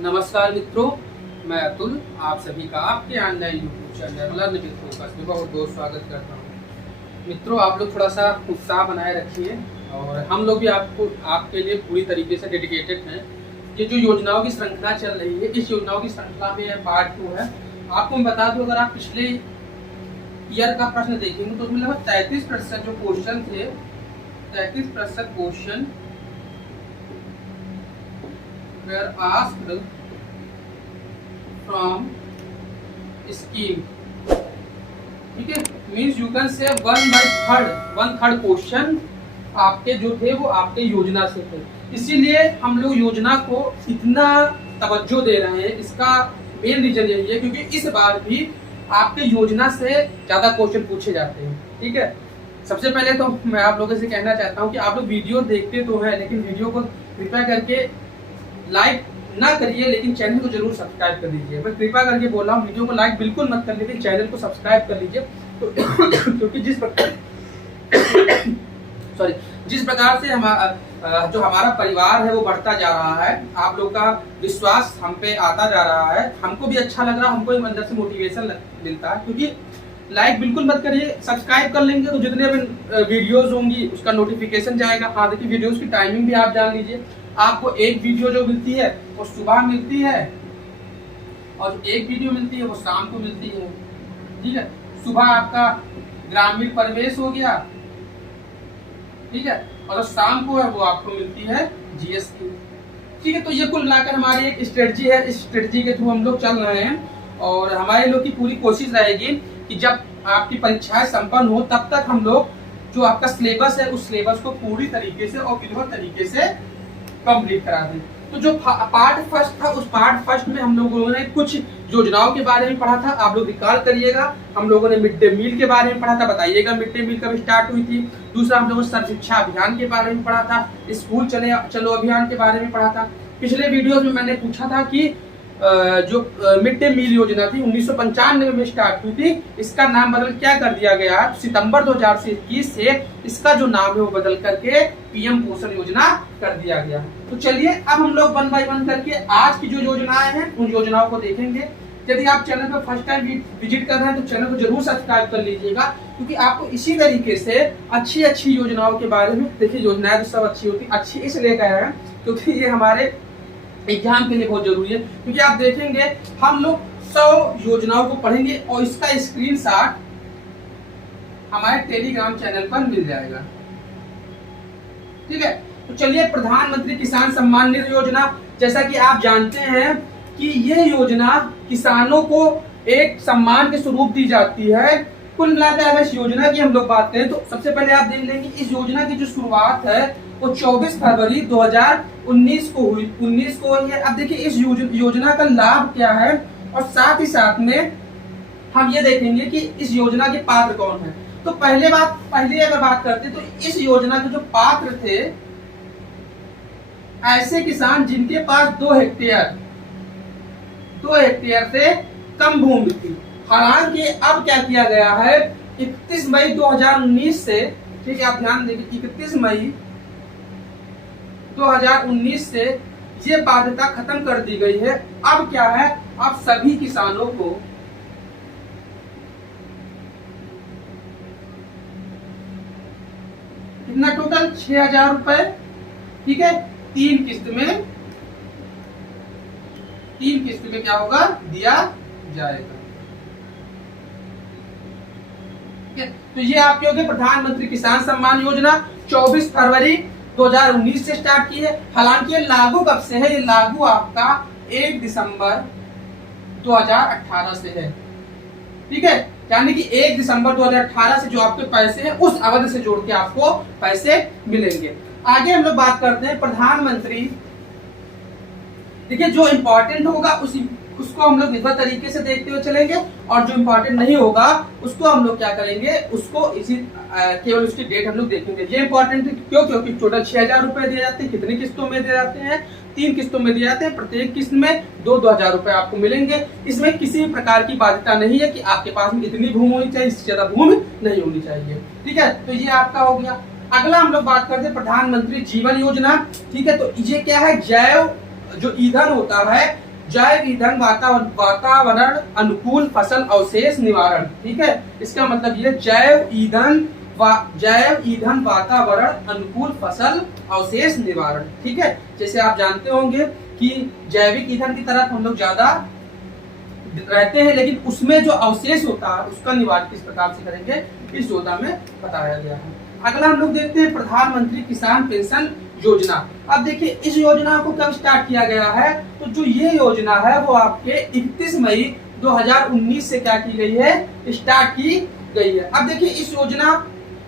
नमस्कार मित्रों, मैं अतुल आप सभी का आपके online YouTube channel learn with focus में बहुत बहुत स्वागत करता हूं। मित्रों, आप लोग थोड़ा सा उत्साह बनाए रखिए और हम लोग भी आपके लिए पूरी तरीके से डेडिकेटेड हैं। ये जो योजनाओं की श्रृंखला चल रही है, इस योजनाओं की श्रृंखला में पार्ट 2 है। आपको मैं बता दूं, अगर आप पिछले ईयर का प्रश्न देखेंगे तो उसमें लगभग 33% जो क्वेश्चन थे, 33% question were asked from scheme। ठीक है, means you can say 1/3 question आपके जो थे वो आपके योजना से थे। इसीलिए हम लोग योजना को इतना तवज्जो दे रहे हैं। इसका मेन रीजन यही है क्योंकि इस बार भी आपके योजना से ज्यादा क्वेश्चन पूछे जाते हैं। ठीक है, सबसे पहले तो मैं आप लोगों से कहना चाहता हूं कि आप लोग वीडियो देखते तो हैं, लेकिन वीडियो को कृपया करके लाइक ना करिए, लेकिन चैनल को जरूर सब्सक्राइब कर लीजिए। मैं कृपा करके बोल रहा हूँ, वीडियो को लाइक बिल्कुल मत कर, लेकिन चैनल को सब्सक्राइब कर लीजिए। तो क्योंकि जिस प्रकार से जो हमारा परिवार है वो बढ़ता जा रहा है, आप लोग का विश्वास हम पे आता जा रहा है, हमको भी अच्छा लग रहा है, हमको अंदर से मोटिवेशन मिलता है। क्योंकि लाइक बिल्कुल मत करिए, सब्सक्राइब कर लेंगे तो जितने भी वीडियोस होंगी उसका नोटिफिकेशन जाएगा। हाँ देखिए, वीडियोस की टाइमिंग भी आप जान लीजिए। आपको एक वीडियो जो मिलती है वो सुबह मिलती है और एक वीडियो मिलती है वो शाम को मिलती है। ठीक है, सुबह आपका ग्रामीण परिवेश हो गया, ठीक है, और शाम को है वो आपको मिलती है जीएस की। ठीक है, तो ये कुल मिलाकर हमारी एक स्ट्रेटजी है। इस स्ट्रेटजी के थ्रू हम लोग चल रहे हैं और हमारे लोग की पूरी कोशिश रहेगी कि जब आपकी परीक्षाएं संपन्न हो तब तक हम लोग जो आपका सिलेबस है उस सिलेबस को पूरी तरीके से और विधिवत तरीके से कंप्लीट करा दें। तो जो पार्ट फर्स्ट था, उस पार्ट फर्स्ट में हम लोगों ने कुछ योजनाओं के बारे में पढ़ा था। आप लोग रिकॉल करिएगा। हम लोगों ने मिड डे मील के बारे में पढ़ा था, बताइएगा मिड डे मील कब स्टार्ट हुई थी। दूसरा हम लोगों ने सर्व शिक्षा अभियान के बारे में पढ़ा था, स्कूल चलो अभियान के बारे में पढ़ा था। पिछले वीडियो में मैंने पूछा था कि जो मिड डे मील योजना थी 1995 में स्टार्ट हुई थी, इसका नाम बदल क्या कर दिया गया? सितंबर 2021 से इसका जो नाम है वो बदल करके पीएम पोषण योजना कर दिया गया। तो चलिए अब हम लोग 1 बाय 1 करके आज की जो योजनाएं हैं उन योजनाओं को देखेंगे। यदि आप चैनल पर फर्स्ट टाइम विजिट कर रहे हैं तो चैनल को जरूर सब्सक्राइब कर लीजिएगा, क्योंकि आपको इसी तरीके से अच्छी अच्छी योजनाओं के बारे में, देखिए योजनाएं तो सब अच्छी होती, अच्छी इसलिए कह रहे हैं क्योंकि ये हमारे एग्जाम के लिए बहुत जरूरी है। क्योंकि आप देखेंगे हम लोग 100 योजनाओं को पढ़ेंगे और इसका स्क्रीनशॉट हमारे टेलीग्राम चैनल पर मिल जाएगा। ठीक है, तो चलिए प्रधानमंत्री किसान सम्मान निधि योजना, जैसा कि आप जानते हैं कि ये योजना किसानों को एक सम्मान के स्वरूप दी जाती है। कुल मिलाकर अगर इस योजना की हम लोग बात करें तो सबसे पहले आप देख लेंगे इस योजना की जो शुरुआत है वो 24 फरवरी 2019 को हुई, 19 को हुई है। अब देखिए इस योजना का लाभ क्या है और साथ ही साथ में हम ये देखेंगे कि इस योजना के पात्र कौन है। तो पहले अगर बात करते तो इस योजना के जो पात्र थे, ऐसे किसान जिनके पास 2 हेक्टेयर से कम भूमि थी। हालांकि अब क्या किया गया है, 31 मई 2019 से, ठीक है आप ध्यान देंगे, 31 मई 2019 से ये बाध्यता खत्म कर दी गई है। अब क्या है, अब सभी किसानों को कितना टोटल 6,000 रुपए, ठीक है, 3 किस्त में क्या होगा, दिया जाएगा। ठीक है, तो ये आपके हो गए प्रधानमंत्री किसान सम्मान योजना 24 फरवरी 2019 से स्टार्ट की है। हालांकि ये लागू कब से है, ये लागू आपका 1 दिसंबर 2018 से है। ठीक है, यानी कि 1 दिसंबर 2018 से जो आपके पैसे हैं उस अवधि से जोड़ के आपको पैसे मिलेंगे। आगे हम लोग बात करते हैं प्रधानमंत्री। देखिए जो इम्पोर्टेंट होगा उसको हम लोग विधिवत तरीके से देखते हुए चलेंगे और जो इम्पोर्टेंट नहीं होगा उसको हम लोग क्या करेंगे, उसको इसी केवल उसकी डेट हम लोग देखेंगे। ये इम्पोर्टेंट क्यों? क्योंकि टोटल 6,000 रुपए दिए जाते हैं। कितनी किस्तों में दिए जाते हैं? 3 किस्तों में दिए जाते हैं। प्रत्येक किस्त में 2,000 रुपए आपको मिलेंगे। इसमें किसी प्रकार की बाध्यता नहीं है कि आपके पास में इतनी भूमि होनी चाहिए, इससे ज्यादा भूमि नहीं होनी चाहिए। ठीक है, तो ये आपका हो गया। अगला हम लोग बात करते हैं प्रधानमंत्री जीवन योजना। ठीक है, तो ये क्या है, जैव जो ईंधन होता है जैव ईंधन वातावरण अनुकूल फसल अवशेष निवारण। ठीक है, इसका मतलब ये जैव ईंधन वातावरण अनुकूल फसल अवशेष निवारण। ठीक है, जैसे आप जानते होंगे कि जैविक ईंधन की तरफ हम लोग ज्यादा रहते हैं, लेकिन उसमें जो अवशेष होता है उसका निवारण किस प्रकार से करेंगे, इस योजना में बताया गया है। अगला हम लोग देखते हैं प्रधानमंत्री किसान पेंशन योजना। अब देखिए इस योजना को कब स्टार्ट किया गया है, तो जो ये योजना है वो आपके 31 मई 2019 से क्या की गई है, स्टार्ट की गई है। अब देखिए इस योजना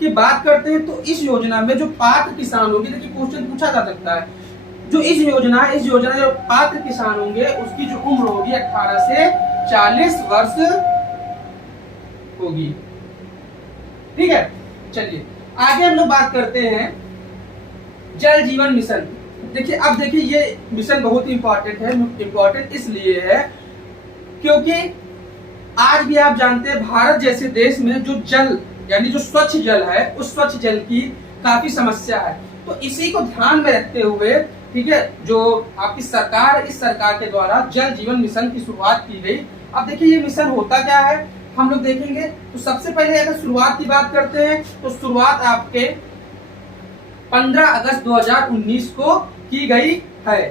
की बात करते हैं, तो इस योजना में जो पात्र किसान होंगे, देखिए क्वेश्चन पूछा जा सकता है, जो इस योजना जो पात्र किसान होंगे उसकी जो उम्र होगी 18 से 40 वर्ष होगी। ठीक है, चलिए आगे हम लोग बात करते हैं जल जीवन मिशन। देखिए अब देखिए ये मिशन बहुत ही इंपॉर्टेंट है। इंपॉर्टेंट इसलिए है क्योंकि आज भी आप जानते हैं भारत जैसे देश में जो जल यानी जो स्वच्छ जल है, उस स्वच्छ जल की काफी समस्या है। तो इसी को ध्यान में रखते हुए, ठीक है, जो आपकी सरकार, इस सरकार के द्वारा जल जीवन मिशन की शुरुआत की गई। अब देखिए ये मिशन होता क्या है हम लोग देखेंगे। तो सबसे पहले अगर शुरुआत की बात करते हैं तो शुरुआत आपके 15 अगस्त 2019 को की गई है।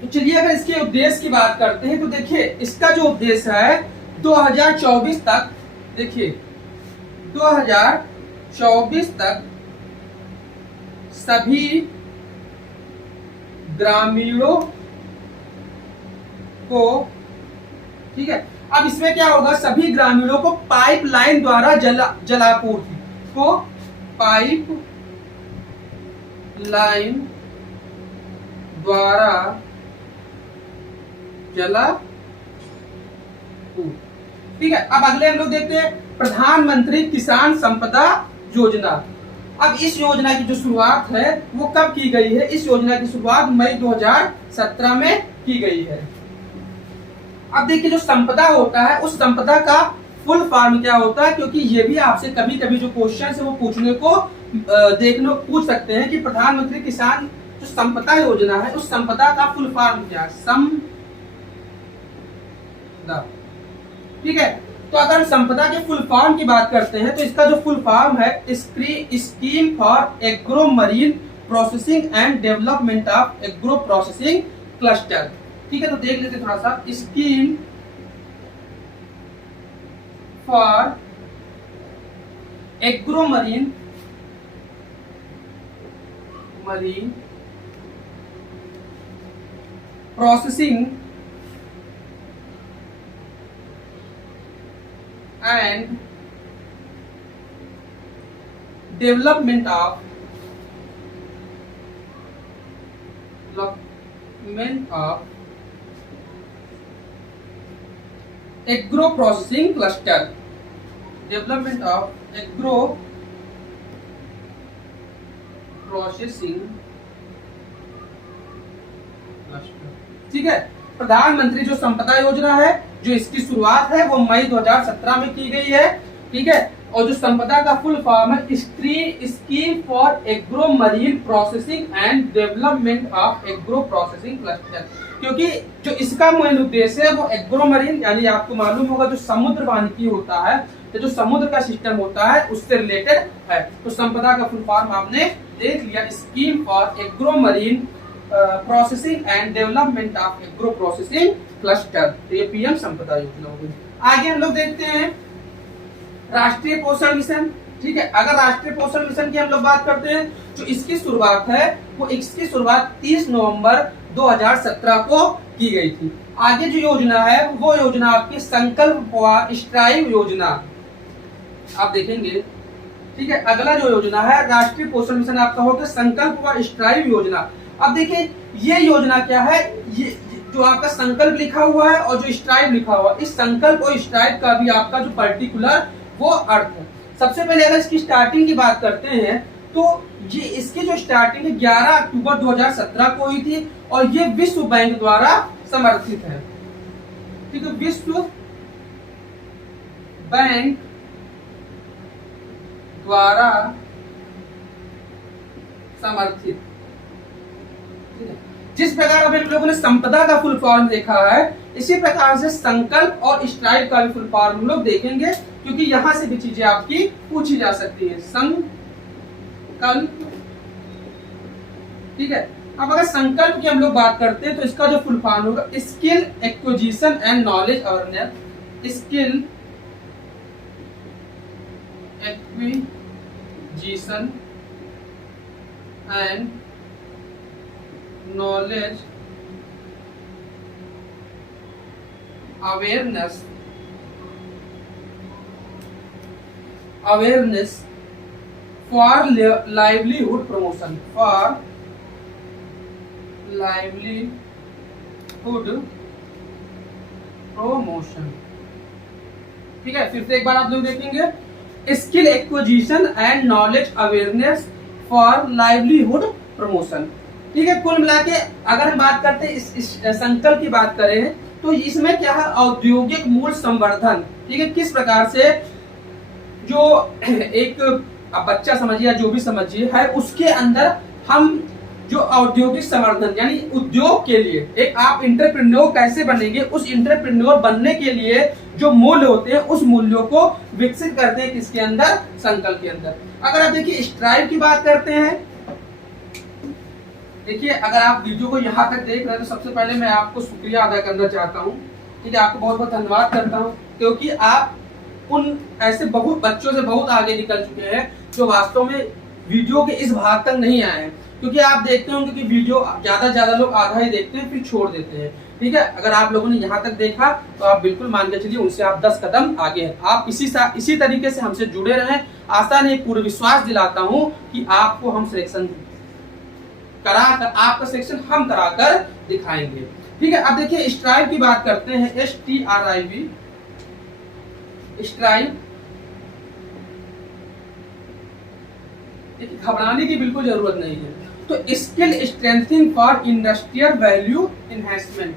तो चलिए अगर इसके उद्देश्य की बात करते हैं तो देखिए इसका जो उद्देश्य है 2024 तक, देखिए 2024 तक सभी ग्रामीणों को, ठीक है, अब इसमें क्या होगा, सभी ग्रामीणों को पाइपलाइन द्वारा जलापूर्ति को पाइप लाइन द्वारा जलापूर्ति। ठीक है, अब अगले हम लोग देखते हैं प्रधानमंत्री किसान संपदा योजना। अब इस योजना की जो शुरुआत है वो कब की गई है, इस योजना की शुरुआत मई 2017 में की गई है। अब देखिए जो संपदा होता है उस संपदा का फुल फॉर्म क्या होता है, क्योंकि ये भी आपसे कभी कभी जो क्वेश्चन है वो पूछने को पूछ सकते हैं कि प्रधानमंत्री किसान जो संपदा योजना है उस संपदा का फुल फॉर्म क्या है, संपदा। ठीक है, तो अगर हम संपदा के फुल फॉर्म की बात करते हैं तो इसका जो फुल फॉर्म है scheme for agro marine processing and development of agro processing cluster. ठीक है, तो देख लेते थोड़ा सा, scheme for agro marine processing and development of agro processing cluster, development of agro processing cluster। ठीक है, प्रधानमंत्री जो संपदा योजना है जो इसकी शुरुआत है वो मई 2017 में की गई है। ठीक है, और जो संपदा का फुल फॉर्म है scheme for agro marine processing and development of agro processing cluster, क्योंकि जो इसका मूल उद्देश्य है वो एग्रो मरीन यानी आपको मालूम होगा जो समुद्र वानिकी होता है, तो जो समुद्र का सिस्टम होता है उससे रिलेटेड है। तो संपदा का फुल फॉर्म आपने देख लिया, scheme for agro marine processing and development of agro processing cluster. तो ये पीएम संपदा योजना होगी। आगे हम लोग देखते हैं राष्ट्रीय पोषण मिशन। ठीक है, अगर राष्ट्रीय पोषण मिशन की हम लोग बात करते हैं जो इसकी शुरुआत है वो इसकी शुरुआत 30 नवंबर 2017 को की गई थी। आगे जो योजना है वो योजना आपकी संकल्प व स्ट्राइव योजना आप देखेंगे। ठीक है, अगला जो योजना है राष्ट्रीय पोषण मिशन आपका होगा संकल्प व स्ट्राइव योजना। अब देखिए ये योजना क्या है, ये जो आपका संकल्प लिखा हुआ है और जो स्ट्राइव लिखा हुआ है, इस संकल्प और स्ट्राइव का भी आपका जो पर्टिकुलर वो अर्थ है। सबसे पहले अगर इसकी स्टार्टिंग की बात करते हैं तो ये इसकी जो स्टार्टिंग है 11 अक्टूबर 2017 को हुई थी और ये विश्व बैंक द्वारा समर्थित है। ठीक है, विश्व बैंक द्वारा समर्थित। जिस प्रकार अभी लोगों ने संपदा का फुल फॉर्म देखा है, इसी प्रकार से संकल्प और स्ट्राइव का भी फुल फॉर्म हम लोग देखेंगे, क्योंकि यहां से भी चीजें आपकी पूछी जा सकती है। संकल्प, ठीक है। अब अगर संकल्प की हम लोग बात करते हैं तो इसका जो फुल फॉर्म होगा skill acquisition and knowledge awareness. Skill acquisition and knowledge awareness for livelihood promotion, for livelihood promotion. ठीक है, फिर से एक बार आप लोग देखेंगे, skill acquisition and knowledge awareness for livelihood promotion. ठीक है, कुल मिला के अगर हम बात करते हैं इस संकल्प की बात करें तो इसमें क्या है, औद्योगिक मूल्य संवर्धन। ठीक है, किस प्रकार से जो एक बच्चा समझिए या जो भी समझिए है, उसके अंदर हम जो औद्योगिक संवर्धन यानी उद्योग के लिए एक आप इंटरप्रेन्योर कैसे बनेंगे, उस इंटरप्रेन्योर बनने के लिए जो मूल्य होते हैं उस मूल्यों को विकसित करते हैं किसके अंदर, संकल्प के अंदर। अगर आप देखिए स्ट्राइव की बात करते हैं, देखिए अगर आप वीडियो को यहाँ तक देख रहे हैं तो सबसे पहले मैं आपको शुक्रिया अदा करना चाहता हूँ। ठीक है, आपको बहुत बहुत धन्यवाद करता हूँ, क्योंकि आप उन ऐसे बहुत बच्चों से बहुत आगे निकल चुके हैं जो वास्तव में वीडियो के इस भाग तक नहीं आए हैं। क्योंकि आप देखते होंगे कि वीडियो ज्यादा लोग आधा ही देखते हैं फिर छोड़ देते हैं। ठीक है, अगर आप लोगों ने यहाँ तक देखा तो आप बिल्कुल मान के चलिए उनसे आप 10 कदम आगे हैं। आप इसी तरीके से हमसे जुड़े रहें। आशा नहीं, पूर्ण विश्वास दिलाता हूँ कि आपको हम सिलेक्शन कराकर, आपका सिलेक्शन हम कराकर दिखाएंगे। ठीक है, अब देखिए स्ट्राइव की बात करते हैं, STRIV, स्ट्राइव। घबराने की बिल्कुल जरूरत नहीं है। तो skill strengthening for industrial value enhancement,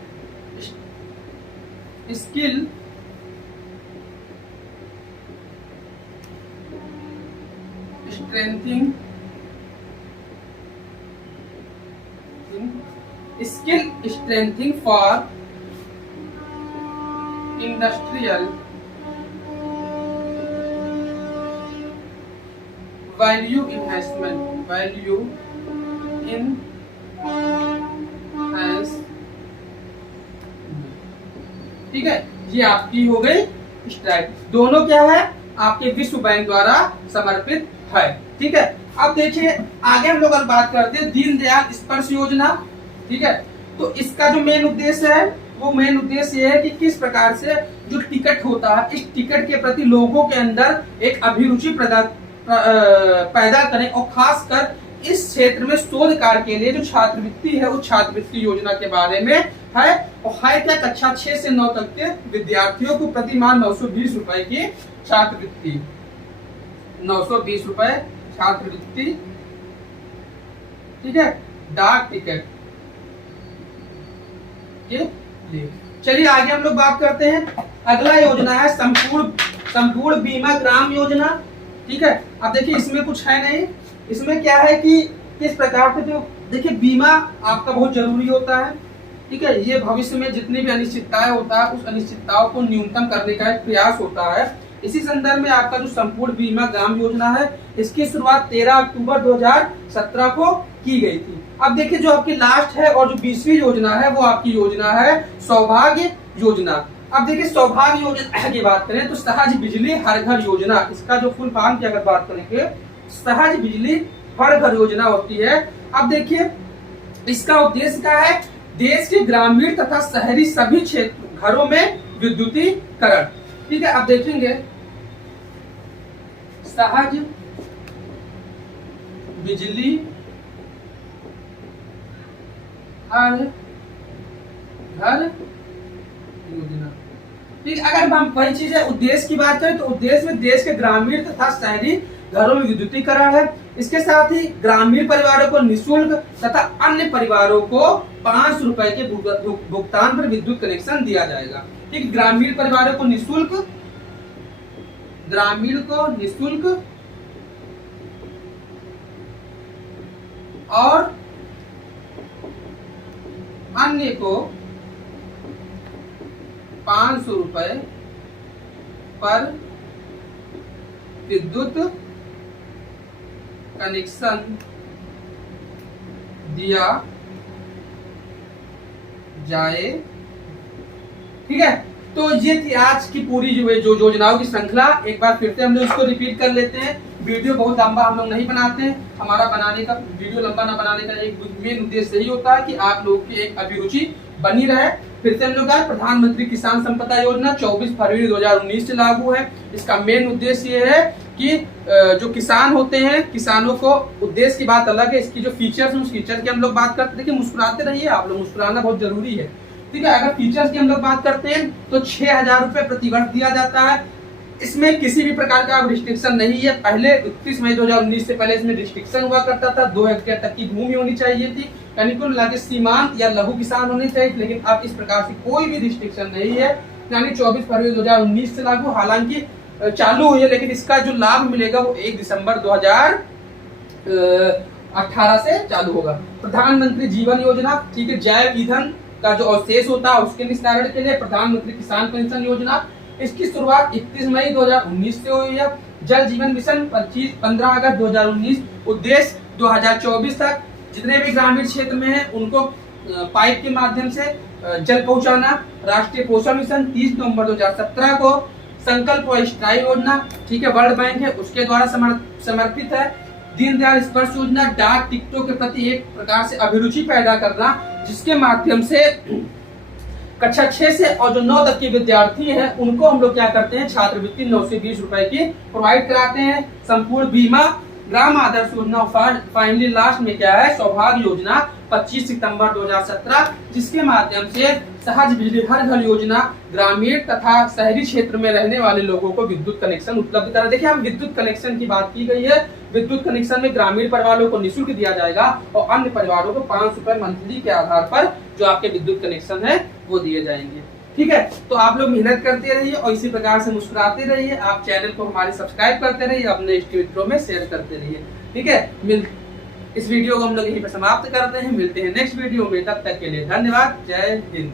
skill strengthening, skill strengthening for industrial value enhancement, value enhance. ठीक है, ये आपकी हो गई स्ट्राइव। दोनों क्या है, आपके विश्व बैंक द्वारा समर्पित है। ठीक है, अब देखिए आगे हम लोग बात करते हैं दीनदयाल स्पर्श योजना। ठीक है, तो इसका जो मेन उद्देश्य है वो मेन उद्देश्य ये है कि किस प्रकार से जो टिकट होता है, इस टिकट के प्रति लोगों के अंदर एक अभिरुचि पैदा करें, और खासकर इस क्षेत्र में शोध कार्य के लिए जो छात्रवृत्ति है उस छात्रवृत्ति योजना के बारे में है। और है क्या, कक्षा 6 से 9 तक के विद्यार्थियों को प्रतिमाह 920 रुपए की छात्रवृत्ति, 920 रुपए छात्रवृत्ति। ठीक है, डाक टिकट के लिए। चलिए आगे हम लोग बात करते हैं। अगला योजना है संपूर्ण बीमा ग्राम योजना। ठीक है, अब देखिए इसमें कुछ है नहीं, इसमें क्या है कि किस प्रकार से जो देखिए बीमा आपका बहुत जरूरी होता है। ठीक है, ये भविष्य में जितनी भी अनिश्चितताएं होता है उस अनिश्चितताओं को न्यूनतम करने का एक प्रयास होता है। इसी संदर्भ में आपका जो संपूर्ण बीमा ग्राम योजना है, इसकी शुरुआत 13 अक्टूबर 2017 को की गई थी। अब देखिए जो आपकी लास्ट है और जो 20वीं योजना है वो आपकी योजना है सौभाग्य योजना। अब देखिए सौभाग्य योजना की बात करें तो सहज बिजली हर घर योजना, इसका जो फुल फॉर्म की अगर बात करेंगे सहज बिजली हर घर योजना होती है। अब देखिए इसका उद्देश्य क्या है, देश के ग्रामीण तथा शहरी सभी क्षेत्र घरों में विद्युतीकरण। ठीक है, अब देखेंगे सहज बिजली हर घर योजना। ठीक, अगर हम वही चीज है उद्देश्य की बात करें तो उद्देश्य में देश के ग्रामीण तथा शहरी घरों में विद्युतीकरण है। इसके साथ ही ग्रामीण परिवारों को निःशुल्क तथा अन्य परिवारों को 5 रुपए के भुगतान पर विद्युत कनेक्शन दिया जाएगा। ठीक, ग्रामीण परिवारों को निःशुल्क, ग्रामीण को निःशुल्क और अन्य को 500 रुपए पर विद्युत कनेक्शन दिया जाए। ठीक है, तो ये थी आज की पूरी जो योजनाओं की श्रृंखला। एक बार फिर से हम लोग इसको रिपीट कर लेते हैं। वीडियो बहुत लंबा हम लोग नहीं बनाते हैं, हमारा बनाने का वीडियो लंबा ना बनाने का एक मेन उद्देश्य यही होता है कि आप लोग की एक अभिरुचि बनी रहे। फिर से हम लोग प्रधानमंत्री किसान संपदा योजना 24 फरवरी 2019 से लागू है। इसका मेन उद्देश्य ये है कि जो किसान होते हैं, किसानों को, उद्देश्य की बात अलग है, इसकी जो फीचर्स है उस फीचर की हम लोग बात करते हैं। देखिए, मुस्कुराते रहिए आप लोग, मुस्कुराना बहुत जरूरी है। ठीक है, अगर फीचर्स की हम लोग बात करते हैं तो 6000 रुपए प्रति वर्ष दिया जाता है। इसमें किसी भी प्रकार का रिस्ट्रिक्शन नहीं है। पहले 31 मई 2019 से पहले इसमें रिस्ट्रिक्शन हुआ करता था, 2 हेक्टेयर तक की भूमि होनी चाहिए थी, यानी कुल मिला के सीमांत या लघु किसान होने चाहिए। लेकिन अब इस प्रकार से कोई भी रिस्ट्रिक्शन नहीं है, यानी 24 फरवरी 2019 से लागू, हालांकि चालू हुई है, लेकिन इसका जो लाभ मिलेगा वो 1 दिसंबर 2018 से चालू होगा। प्रधानमंत्री जीवन योजना, ठीक है, जैव ईंधन का जो अवशेष होता है उसके निस्तारण के लिए प्रधानमंत्री किसान पेंशन योजना, इसकी शुरुआत 31 मई 2019 से हुई है। जल जीवन मिशन 15 अगस्त 2019, उद्देश्य 2024 तक जितने भी ग्रामीण क्षेत्र में है उनको पाइप के माध्यम से जल पहुंचाना। राष्ट्रीय पोषण मिशन 30 नवंबर 2017 को। संकल्प और स्ट्राई योजना, ठीक है, वर्ल्ड बैंक है उसके द्वारा समर्पित है। दीनदयाल स्पर्श योजना, डाक टिकटों के प्रति एक प्रकार से अभिरुचि पैदा करना, जिसके माध्यम से कक्षा 6 से और जो 9 तक के विद्यार्थी हैं उनको हम लोग क्या करते हैं, छात्रवृत्ति 920 रुपए की प्रोवाइड कराते हैं। संपूर्ण बीमा, ग्राम आदर्श योजना, फाइनली लास्ट में क्या है, सौभाग्य योजना 25 सितंबर 2017, जिसके माध्यम से सहज बिजली हर घर योजना ग्रामीण तथा शहरी क्षेत्र में रहने वाले लोगों को विद्युत कनेक्शन उपलब्ध करा। देखिए, हम विद्युत कनेक्शन की बात की गई है। विद्युत कनेक्शन में ग्रामीण परिवारों को निःशुल्क दिया जाएगा और अन्य परिवारों को 500 रुपए मंथली के आधार पर जो आपके विद्युत कनेक्शन है वो दिए जाएंगे। ठीक है, तो आप लोग मेहनत करते रहिए और इसी प्रकार से मुस्कुराते रहिए। आप चैनल को हमारे सब्सक्राइब करते रहिए, अपने इष्ट मित्रों में शेयर करते रहिए। ठीक है, इस वीडियो को हम लोग यहीं पर समाप्त करते हैं, मिलते हैं नेक्स्ट वीडियो में, तब तक के लिए धन्यवाद। जय हिंद।